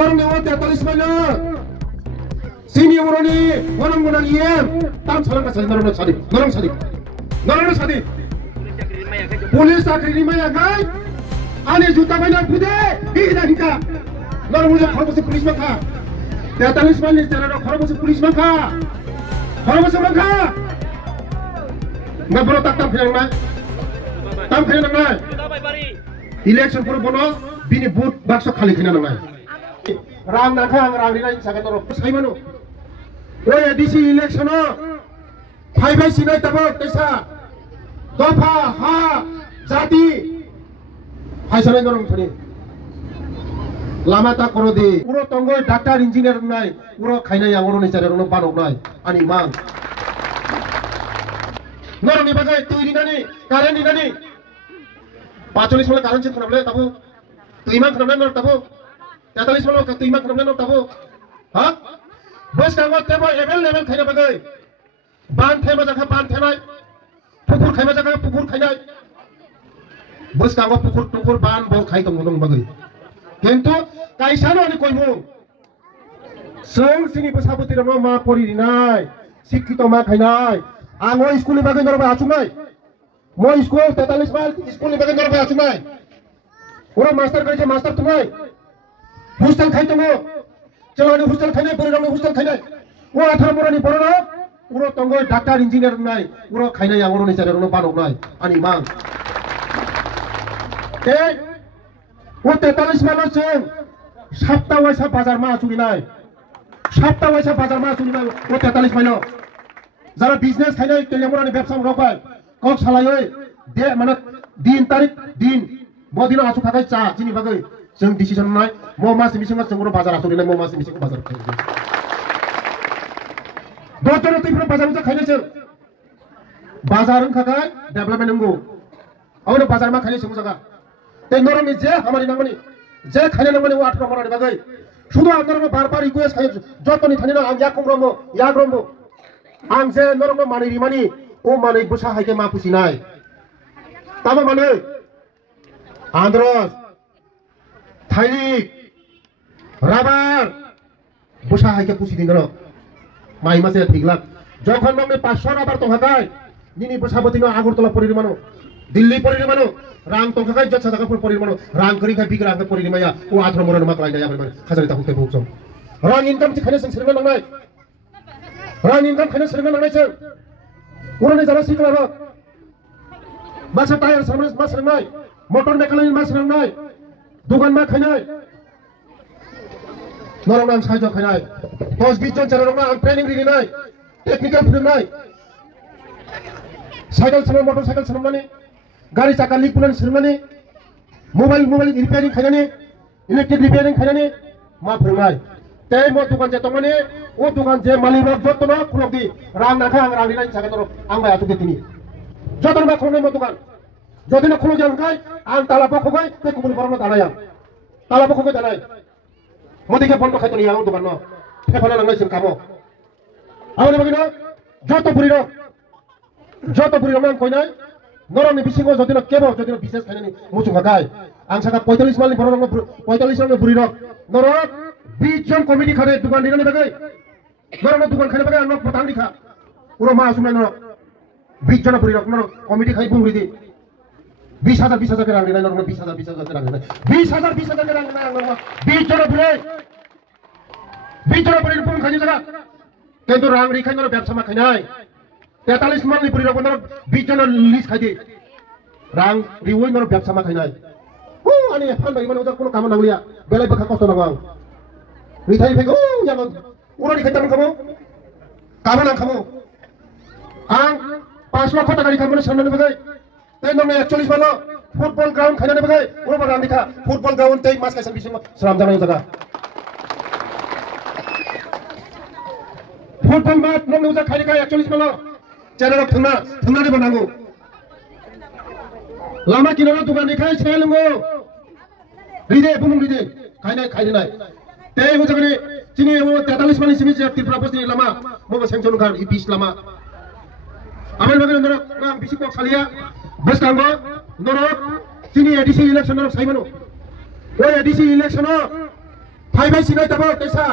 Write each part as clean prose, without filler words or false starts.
Norong ewo 43 mana? Sini uroni orang orang iem tam salam kasih norong sadi. Norong sadi. Polis sakri lima ya guys. Ane juta banyak bude. Hina hina. Norong udah kalau masih polis maka. 43 mana cara kalau masih polis maka. Kalau masih maka. Nggak perlu tak kena mana. Tam kena mana? Election pun bono bini boot bakso kali kena mana. Ram nakang ram ni lain sangat orang. Saya mana? Oh ya DC election o. Five sinai tabok desa. Dopa ha jati. Hai sana orang tadi. Lama tak kono di. Uro tonggo doctor engineer nai. Uro kaina yang uro ni cara uro panok nai. Ani mang. Norong ni bagai tu ini nani. Karen ini nani. 45 malah karen cek kenapa le tabu. Tu imam kenapa le tabu. 43 malah tu imam kenapa le tabu. Hah? Bos kamu tebo level kaina bagai. Ban thema jaga ban themai. Pukur kaina jaga pukur kaina. Bos kamu pukur ban bol kai tong nong bagai. Kentu kaisano ni koi mu. Seng sini besabuti ramo ma pori dinai. Sikito ma kainai. Ango school ni bagai norba acungai. Mo school 43 mal school ni bagai norba acungai. Ora master kerja master tumai. Hostel khai tongo. Chalo ni hostel khai nai pori ramo hostel khai nai. Wo athar mora ni poro. Uro tongo doctor engineer nai. Uro khai nai yang uro ni cara uro panok nai. Ani mang. वो 43 मानो चें सप्ताह वैसा बाजार में आचुरी नाय सप्ताह वैसा बाजार में आचुरी नाय वो 43 मानो जरा बिजनेस खाई नाय तेल यमुना ने व्यवसाय रोकाय कौन सालायो दे मानो दिन तारीख दिन बहुत दिन आचु खाई चा जिनी बागै जों डिसीजन नाय मो मास मिसिंग जों रो बाजार आचुरी नाय मो मास मिसिंग बाजार खाई दो जन तिफ्रो बाजार में खाई नाय बाजार खाय डेभलपमेंट नंगौ और बाजार में खाई जों जगह ते नरम नि जे हमारी नंगनी जे खाने नंगनी वो 18 मरा बागै सुदो आं नरम बार रिक्वेस्ट खाय जतनि थानि न आं याग्रमो आं जे नरम मानि रिमानि ओ मानि बुसा हायके मा पुसिनाय ताबा माने आंद्रस थाइलिक राबार बुसा हायके पुसि दिन न माइ मासे थिगला जखन नमे 500 राबार तो हागाय निनि बुसाबति न आगरतला परिमानो दिल्ली परिमानो रांग तो काय जत सदा परिमाण रांग करी काय बिग रांग परिमाया ओ आथ्र मरन मा क्लाइन जाया खाजरि ता हुते बुकसम रांग इनकम थि खाने संसर्ग नंगनाय रांग इनकम खाने संसर्ग नंगनाय छ उरने जरा सिकला र माछा टायर सर्विस मा संगनाय मोटर मेकानिक मा संगनाय दुकान मा खाइनाय नरंग साइज खाइनाय 10-20 जन चररंग मा ट्रेनिंग दिनाय टेक्निकल फोरोंनाय साइकेल सम मोटरसाइकेल सनमाने गाड़ी चाका लीक पुनन सिरमाने मोबाइल रिपेयरिंग खाइनाने इलेक्ट्रिक रिपेयरिंग खाइनाने मा फोरोंनाय ते मो दुकान जे तंगने ओ दुकान जे मालिक रब जतन खुलबि रां नाखा आं रांनि नाय सागा तर आं बाय आतु देतिनि जतन बा खुलनाय मो दुकान जदिनो खुलो जानखाय आं ताला बखबाय ते गुबुन बरनो दानाय आं ताला बखबाय दानाय मदिके बन्द खायतनि आं दुकान न फेफाना लांनाय जों कामो आंनि बगिनो जत बुरि आं कइनाय नरमनि बिसिङाव जदिनो केबो जदिनो बिजनेस खायनानि मुचुं गाय आं सागा 45 मालनि बरनो 45 मालनि बुरि रक नरक 20 जन कमिटि खादे दुकान दिनानि बागै नरम दुकान खाने बागै आं पतां दिखा उरो मा सुनाय नरक 20 जन बुरि रक नरक कमिटि खाय बुरि दि 20,000 के रां दिनाय नरक 20,000 के रां दिनाय 20,000 के रां दिनाय आं 20 जन बुरि पुं खानि जगा किन्तु रां रिखाय नरक व्यवसाय मा खायनाय 43 मालनि बुरि रक नरक 20 जन लिस्ट खायदि रां रिवय नरक व्यवसाय मा खायनाय हो आनि फान बाय माने कोनो काम नांलिया बेलाय बखा खस्थ नांगौ आं रिथाय फैगौ याम उरनि खायतान खामो कामो नां खामो आं 5 लाख टाका रिखामनो साननानै बागै ते नंने 41 मानो फुटबल ग्राउन्ड खायनानै बागै उरबा रां दिखा फुटबल ग्राउन्ड ते मास खायसन बिसिम साम जानाय जगा फुटबल मैच नंने उजा खायनिका 41 मानो चेनेल थांनानै बनांगौ लामा किनाराव दुकान देखाय सेलंगौ रिदे बुमुं रिदे खायनाय ते उजागनि चिनि 43 मानि सिमि जे त्रिपुरा बसनि लामा मबो सेंसन खार इ 20 लामा आमेल बागै नरक रां बिसिको सालिया बसकांगो नरक चिनि एडिसि इलेक्शन नरक साइमनो ओ एडिसि इलेक्शन फाइबाय सिनाय तब कैसा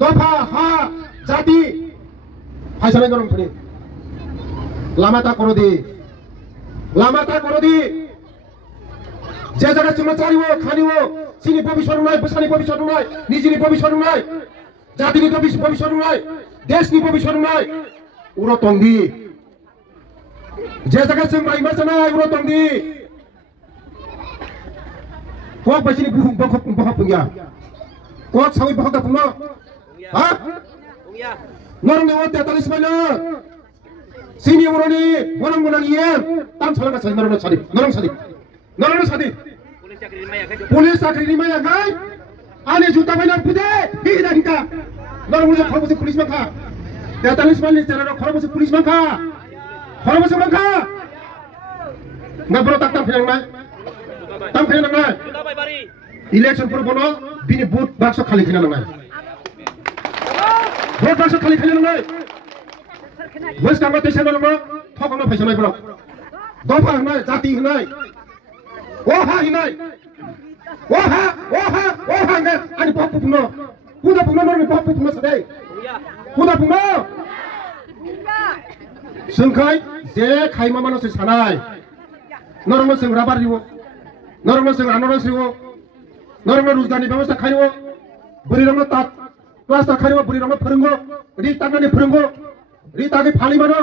दफा हा जाति फाइसानाय नरमफोरनि लामाता करदी जे जायगा सिमा चारिवो खानिवो सिनि भबिष्य नुनाय बोसानि भबिष्य नुनाय निजिनि भबिष्य नुनाय जातिनि भबिष्य नुनाय देशनि भबिष्य नुनाय उरो तंदी जे जायगा सिम बाइमा जानाय उरो तंदी कक बायसिनि बुहुम बखब पुंगिया कक सावि बखब पुंनो हा नरमनि ओ 43 माइल सिनि उरोनि गरम गुनां इएम ताम सालांगा सारि नरम सादि पुलिस साख्रिनि मायाखै आनि जुता बायना फुदे हिदा हिका नरमुजा खरबसे पुलिस माखा 43 माइलनि जेराव खरबसे पुलिस माखा नब्रो ताम फैनांनाय इलेक्शन फोर बनो बिनि भोट बाक्स खालि खैनांनाय भोट बाक्स खालि खैनांनाय बस कामा तेसा नरमा थकनो फैसनाय ब्र दफा होनाय जाति होनाय ओहा हिनाय ओहा ने अनि पप्पु पुनो कुदा पुनो नरनि पप्पु पुनो सदै कुदा पुनो संखाय जे खाइमा मानसि सानाय नरम जों राबारिवो नरम जों आनरसिवो नरम रोजगारनि व्यवस्था खाइवो बुरिरंनो ता क्लास ता खाइवो बुरिरंनो फोरोंगो रि तागनि फोरोंगो रि तागि फालिमानो